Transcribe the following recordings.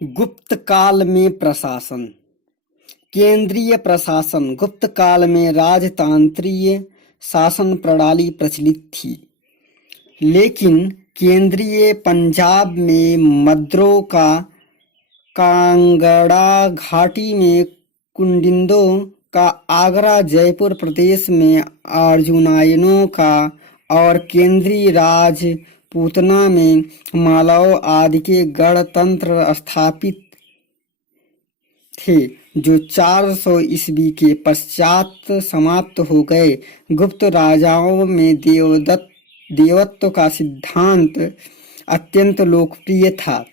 गुप्त काल में प्रशासन। केंद्रीय प्रशासन। गुप्त काल में राजतांत्रीय शासन प्रणाली प्रचलित थी, लेकिन केंद्रीय पंजाब में मद्रों का, कांगड़ा घाटी में कुंडिंदों का, आगरा जयपुर प्रदेश में अर्जुनायनों का और केंद्रीय राजपूतना में मालवों आदि के गणतंत्र स्थापित थे, जो 400 ईस्वी के पश्चात समाप्त हो गए। गुप्त राजाओं में देवत्व का सिद्धांत अत्यंत लोकप्रिय था।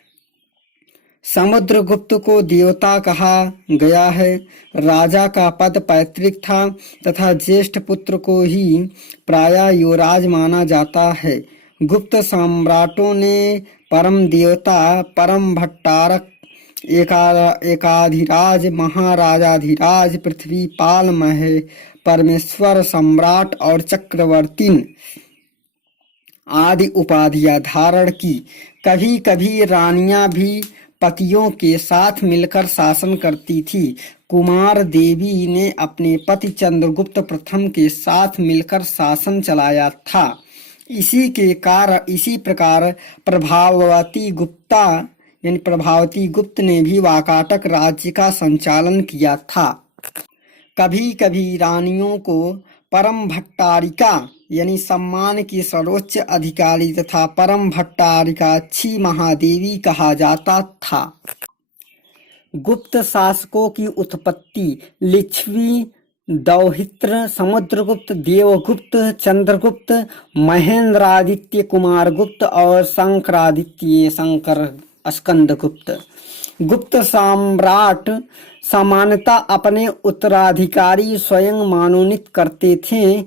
समुद्रगुप्त को देवता कहा गया है। राजा का पद पैतृक था तथा ज्येष्ठ पुत्र को ही प्रायः युवराज माना जाता है। गुप्त सम्राटों ने परम देवता, परम भट्टारक, एकाधिराज, महाराजाधिराज, पृथ्वीपाल, परमेश्वर, सम्राट और चक्रवर्तीन आदि उपाधियां धारण की। कभी कभी रानियां भी पतियों के साथ मिलकर शासन करती थी। कुमार देवी ने अपने पति चंद्रगुप्त प्रथम के साथ मिलकर शासन चलाया था। इसी प्रकार प्रभावती गुप्त ने भी वाकाटक राज्य का संचालन किया था। कभी कभी रानियों को परम भट्टारिका यानी सम्मान की सर्वोच्च अधिकारी तथा परम भट्टारिकाक्षी महादेवी कहा जाता था। गुप्त शासकों की उत्पत्ति। लिच्छवी, दौहित्र, समुद्रगुप्त, देवगुप्त, चंद्रगुप्त, महेंद्रादित्य, कुमारगुप्त और स्कंदगुप्त। गुप्त सम्राट सामान्यतः अपने उत्तराधिकारी स्वयं मनोनीत करते थे।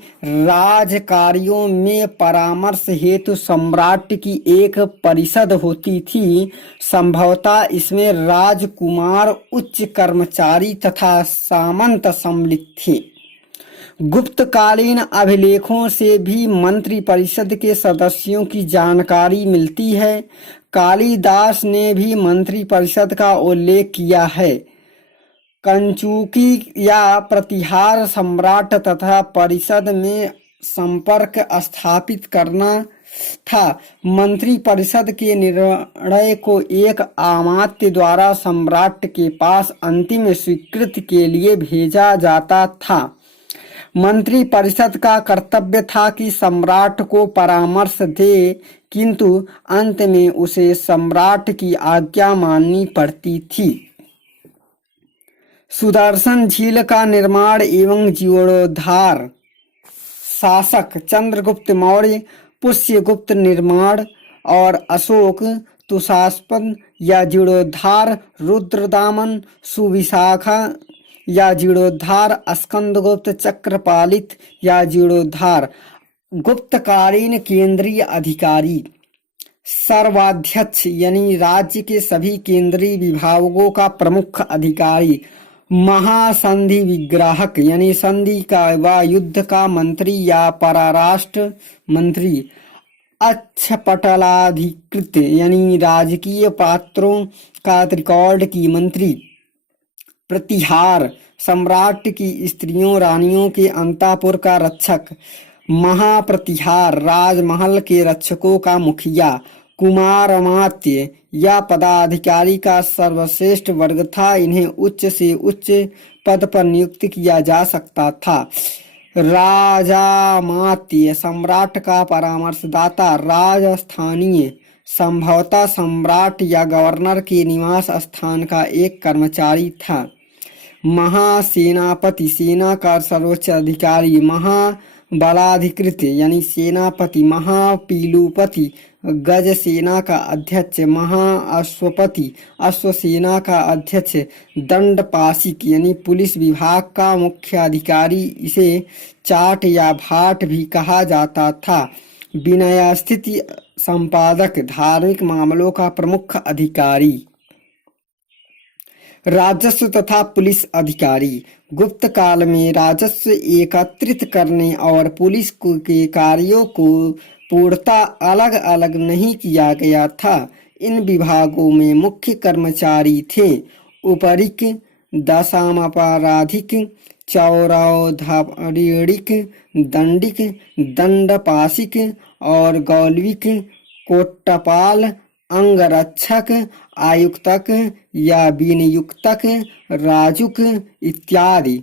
राजकार्यों में परामर्श हेतु सम्राट की एक परिषद होती थी। संभवतः इसमें राजकुमार, उच्च कर्मचारी तथा सामंत सम्मिलित थे। गुप्तकालीन अभिलेखों से भी मंत्री परिषद के सदस्यों की जानकारी मिलती है। कालिदास ने भी मंत्री परिषद का उल्लेख किया है। कंचुकी या प्रतिहार सम्राट तथा परिषद में संपर्क स्थापित करना था। मंत्री परिषद के निर्णय को एक अमात्य द्वारा सम्राट के पास अंतिम स्वीकृति के लिए भेजा जाता था। मंत्री परिषद का कर्तव्य था कि सम्राट को परामर्श दे, किंतु अंत में उसे सम्राट की आज्ञा माननी पड़ती थी। सुदर्शन झील का निर्माण एवं जीर्णोद्धार। शासक चंद्रगुप्त मौर्य, पुष्यगुप्त निर्माण और अशोक तुषास्पद या जीर्णोद्धार, रुद्रदामन सुविशाखा या जीर्णोद्धार, स्कंदगुप्त चक्रपालित या जीर्णोद्धार। गुप्तकालीन केंद्रीय अधिकारी। सर्वाध्यक्ष यानी राज्य के सभी केंद्रीय विभागों का प्रमुख अधिकारी। महासंधि विग्राहक यानी संधि का व युद्ध का मंत्री या परराष्ट्र मंत्री। अक्षपटलाधिकृत यानी राजकीय पात्रों का रिकॉर्ड की मंत्री। प्रतिहार सम्राट की स्त्रियों रानियों के अंतःपुर का रक्षक। महाप्रतिहार राजमहल के रक्षकों का मुखिया। कुमारमात्य या पदाधिकारी का सर्वश्रेष्ठ वर्ग था। इन्हें उच्च से उच्च पद पर नियुक्त किया जा सकता था। राजामात्य सम्राट का परामर्शदाता। राजस्थानीय संभवतः सम्राट या गवर्नर के निवास स्थान का एक कर्मचारी था। महासेनापति सेना का सर्वोच्च अधिकारी। महाबलाधिकृत यानी सेनापति। महापीलुपति गज सेना का अध्यक्ष। महाअश्वपति अश्व सेना का अध्यक्ष। दंडपाशिक यानी पुलिस विभाग का मुख्य अधिकारी। इसे चाट या भाट भी कहा जाता था। विनयस्थिति संपादक धार्मिक मामलों का प्रमुख अधिकारी। राजस्व तथा पुलिस अधिकारी। गुप्त काल में राजस्व एकत्रित करने और पुलिस के कार्यों को पूर्णतः अलग अलग नहीं किया गया था। इन विभागों में मुख्य कर्मचारी थे उपरीक, दशामापराधिक, चौरौधारिणिक, दंडिक, दंडपाशिक और गौलविक, कोट्टपाल, अंगरक्षक, आयुक्तक या विनियुक्तक, राजुक इत्यादि।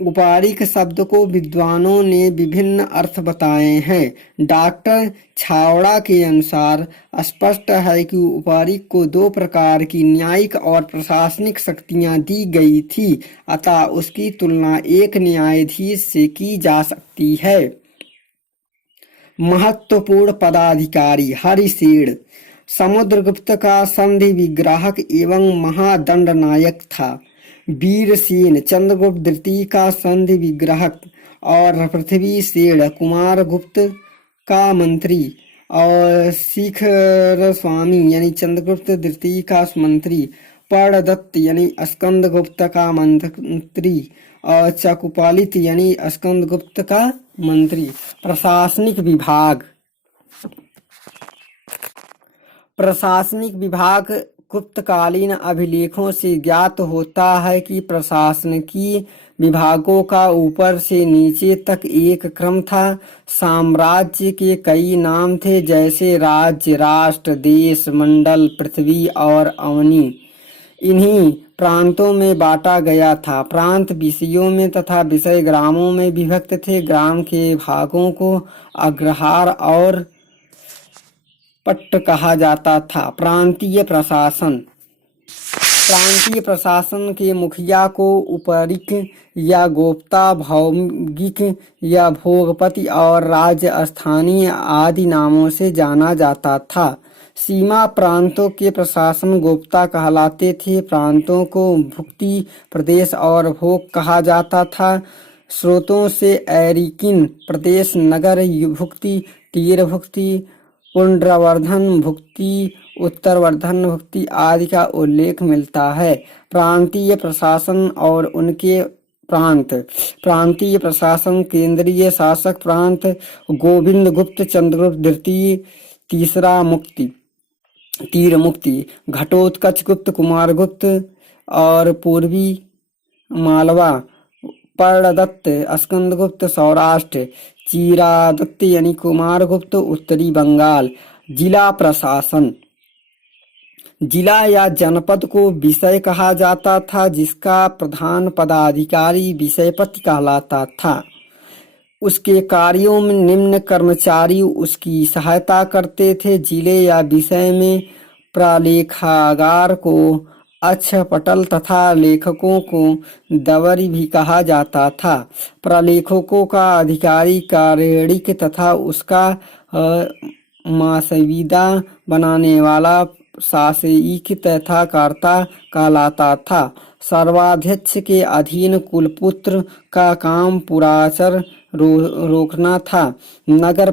उपारिक शब्द को विद्वानों ने विभिन्न अर्थ बताए हैं। डॉक्टर छावड़ा के अनुसार स्पष्ट है कि उपारिक को दो प्रकार की न्यायिक और प्रशासनिक शक्तियां दी गई थी, अतः उसकी तुलना एक न्यायाधीश से की जा सकती है। महत्वपूर्ण पदाधिकारी हरिसेन समुद्रगुप्त का संधि विग्राहक एवं महादंडनायक था। वीरसेन चंद्रगुप्त द्वितीय का संधि विग्राहक और पृथ्वीसेन कुमारगुप्त का मंत्री और शिखर स्वामी यानी चंद्रगुप्त द्वितीय का मंत्री, पर्णदत्त यानी स्कंदगुप्त का मंत्री और चकुपालित यानी स्कंदगुप्त का मंत्री। प्रशासनिक विभाग गुप्तकालीन अभिलेखों से ज्ञात होता है कि प्रशासनिकीय विभागों का ऊपर से नीचे तक एक क्रम था। साम्राज्य के कई नाम थे, जैसे राज्य, राष्ट्र, देश, मंडल, पृथ्वी और अवनी। इन्हीं प्रांतों में बांटा गया था। प्रांत विषयों में तथा विषय ग्रामों में विभक्त थे। ग्राम के भागों को अग्रहार और पट्ट कहा जाता था। प्रांतीय प्रशासन के मुखिया को उपरीक या गोप्ता, भौगिक या भोगपति और राज्य स्थानीय आदि नामों से जाना जाता था। सीमा प्रांतों के प्रशासन गोप्ता कहलाते थे। प्रांतों को भुक्ति प्रदेश और भोग कहा जाता था। स्रोतों से एरिकिन प्रदेश, नगर भुक्ति, तीर भुक्ति, पुंड्रवर्धन भुक्ति, उत्तरवर्धन भुक्ति आदि का उल्लेख मिलता है। प्रांतीय प्रशासन और उनके प्रांत। प्रांतीय प्रशासन केंद्रीय शासक प्रांत गोविंद गुप्त चंद्रगुप्त द्वितीय, तीरमुक्ति, घटोत्कच गुप्त कुमारगुप्त और पूर्वी मालवा, पर्णदत्त स्कंदगुप्त सौराष्ट्र, चीरादत्त यानी कुमारगुप्त उत्तरी बंगाल। जिला प्रशासन। जिला या जनपद को विषय कहा जाता था, जिसका प्रधान पदाधिकारी विषयपति कहलाता था। उसके कार्यों में निम्न कर्मचारी उसकी सहायता करते थे। जिले या विषय में प्रलेखागार को अक्षपटल तथा लेखकों को दवरी भी कहा जाता था। प्रलेखकों का अधिकारी कार्यणिक तथा उसका मासविदा बनाने वाला शासयिक तथा कर्ता कहलाता था। सर्वाध्यक्ष के अधीन कुलपुत्र का काम पुराचार रोकना था। नगर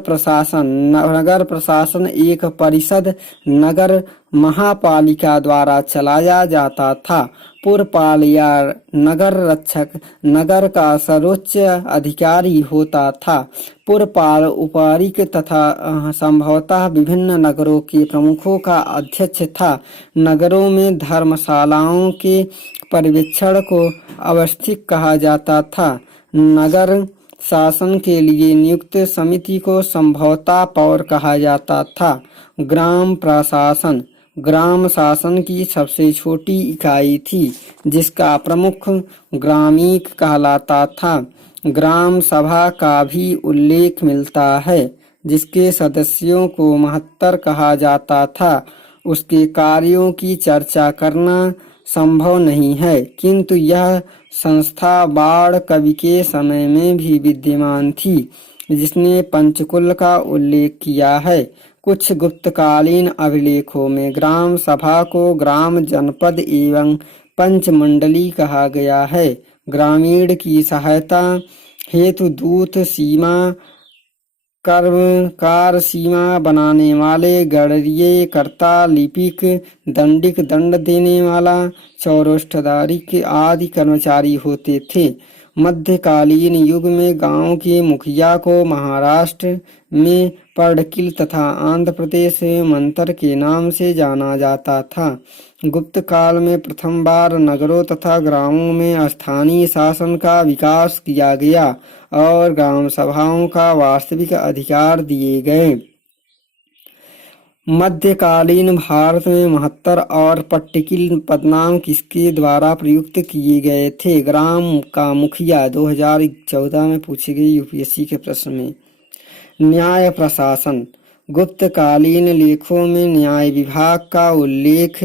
प्रशासन एक परिषद नगर महापालिका द्वारा चलाया जाता था। पुरपाल या नगर रक्षक नगर का सर्वोच्च अधिकारी होता था। पुरपाल उपारिक तथा संभवतः विभिन्न नगरों के प्रमुखों का अध्यक्ष था। नगरों में धर्मशालाओं के पर्यवेक्षण को अवस्थिक कहा जाता था। नगर शासन के लिए नियुक्त समिति को संभवतः पौर कहा जाता था। ग्राम प्रशासन ग्राम शासन की सबसे छोटी इकाई थी, जिसका प्रमुख ग्रामीक कहलाता था। ग्राम सभा का भी उल्लेख मिलता है, जिसके सदस्यों को महत्तर कहा जाता था। उसके कार्यों की चर्चा करना संभव नहीं है, किंतु यह संस्था बाढ़ कवि के समय में भी विद्यमान थी, जिसने पंचकुल का उल्लेख किया है। कुछ गुप्तकालीन अभिलेखों में ग्राम सभा को ग्राम जनपद एवं पंचमंडली कहा गया है। ग्रामीण की सहायता हेतु दूत, सीमा कर्मकार, सीमा बनाने वाले, गणरीय कर्ता, लिपिक, दंडिक, दंड देने वाला, चौरष्ठदारी के आदि कर्मचारी होते थे। मध्यकालीन युग में गांव के मुखिया को महाराष्ट्र में पड़किल तथा आंध्र प्रदेश में मंतर के नाम से जाना जाता था। गुप्त काल में प्रथम बार नगरों तथा ग्रामों में स्थानीय शासन का विकास किया गया और ग्राम सभाओं का वास्तविक अधिकार दिए गए। मध्यकालीन भारत में महत्तर और पट्टिकिल पदनाम किसके द्वारा प्रयुक्त किए गए थे? ग्राम का मुखिया। 2014 में पूछे गए यूपीएससी के प्रश्न में। न्याय प्रशासन। गुप्तकालीन लेखों में न्याय विभाग का उल्लेख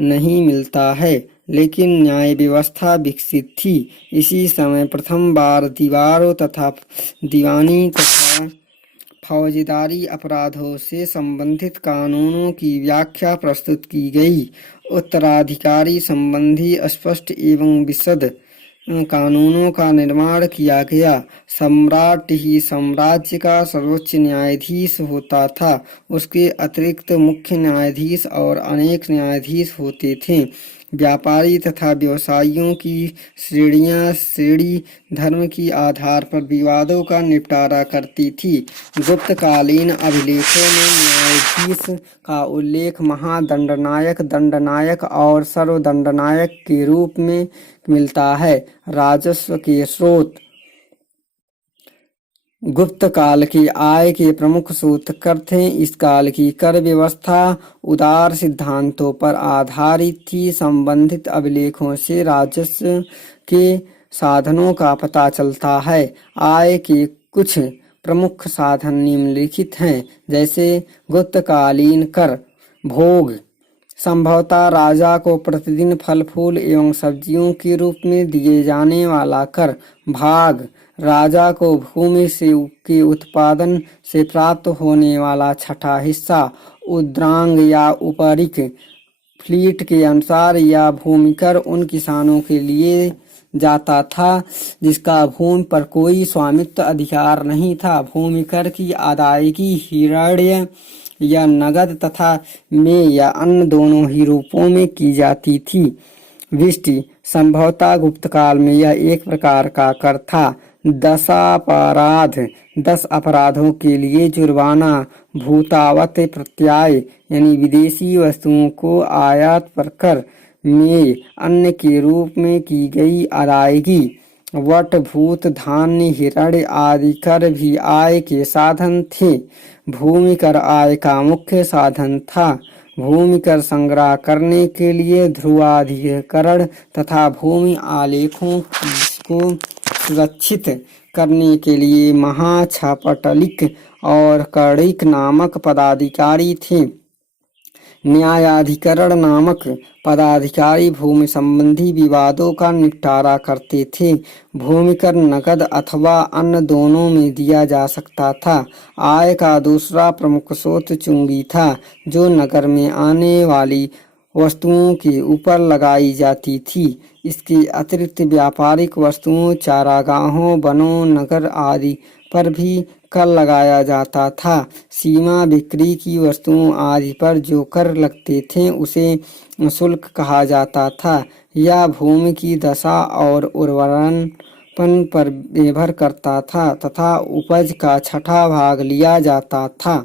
नहीं मिलता है, लेकिन न्याय व्यवस्था विकसित थी। इसी समय प्रथम बार दीवारों तथा दीवानी तथा फौजदारी अपराधों से संबंधित कानूनों की व्याख्या प्रस्तुत की गई। उत्तराधिकारी संबंधी स्पष्ट एवं विशद कानूनों का निर्माण किया गया। सम्राट ही साम्राज्य का सर्वोच्च न्यायाधीश होता था। उसके अतिरिक्त मुख्य न्यायाधीश और अनेक न्यायाधीश होते थे। व्यापारी तथा व्यवसायियों की श्रेणियां श्रेणी धर्म की आधार पर विवादों का निपटारा करती थी। गुप्तकालीन अभिलेखों में न्यायाधीश का उल्लेख महादंडनायक, दंडनायक और सर्वदंडनायक के रूप में मिलता है। राजस्व के स्रोत। गुप्त काल की आय के प्रमुख स्रोत कर थे। इस काल की कर व्यवस्था उदार सिद्धांतों पर आधारित थी। संबंधित अभिलेखों से राजस्व के साधनों का पता चलता है। आय के कुछ प्रमुख साधन निम्नलिखित हैं, जैसे गुप्तकालीन कर। भोग। संभवतः राजा को प्रतिदिन फल फूल एवं सब्जियों के रूप में दिए जाने वाला कर। भाग। राजा को भूमि से के उत्पादन से प्राप्त होने वाला छठा हिस्सा। उद्रांग या उपरिक। फ्लीट के अनुसार यह भूमि कर उन किसानों के लिए जाता था जिसका भूमि पर कोई स्वामित्व अधिकार नहीं था। भूमि कर की अदायगी हिरण्य या नगद तथा में या अन्य दोनों ही रूपों में की जाती थी। विष्टि। संभवतः गुप्त काल में यह एक प्रकार का कर था। दशापराध। 10 अपराधों के लिए जुर्माना। भूतावत प्रत्यय यानी विदेशी वस्तुओं को आयात पर कर में अन्य के रूप में की गई अदायगी। वट, भूत, धान्य, हिरण्य आदि कर भी आय के साधन थे। भूमि कर आय का मुख्य साधन था। भूमि कर संग्रह करने के लिए ध्रुवाधिकरण तथा भूमि आलेखों को सुरक्षित करने के लिए महाछापटलिक और कर्णिक नामक पदाधिकारी थे। न्यायाधिकरण नामक पदाधिकारी भूमि संबंधी विवादों का निपटारा करते थे। भूमि कर नकद अथवा अन्य दोनों में दिया जा सकता था। आय का दूसरा प्रमुख स्रोत चुंगी था, जो नगर में आने वाली वस्तुओं के ऊपर लगाई जाती थी। इसके अतिरिक्त व्यापारिक वस्तुओं, चारागाहों, वनों, नगर आदि पर भी कर लगाया जाता था। सीमा बिक्री की वस्तुओं आदि पर जो कर लगते थे उसे शुल्क कहा जाता था। यह भूमि की दशा और उर्वरपन पर निर्भर करता था तथा उपज का छठा भाग लिया जाता था।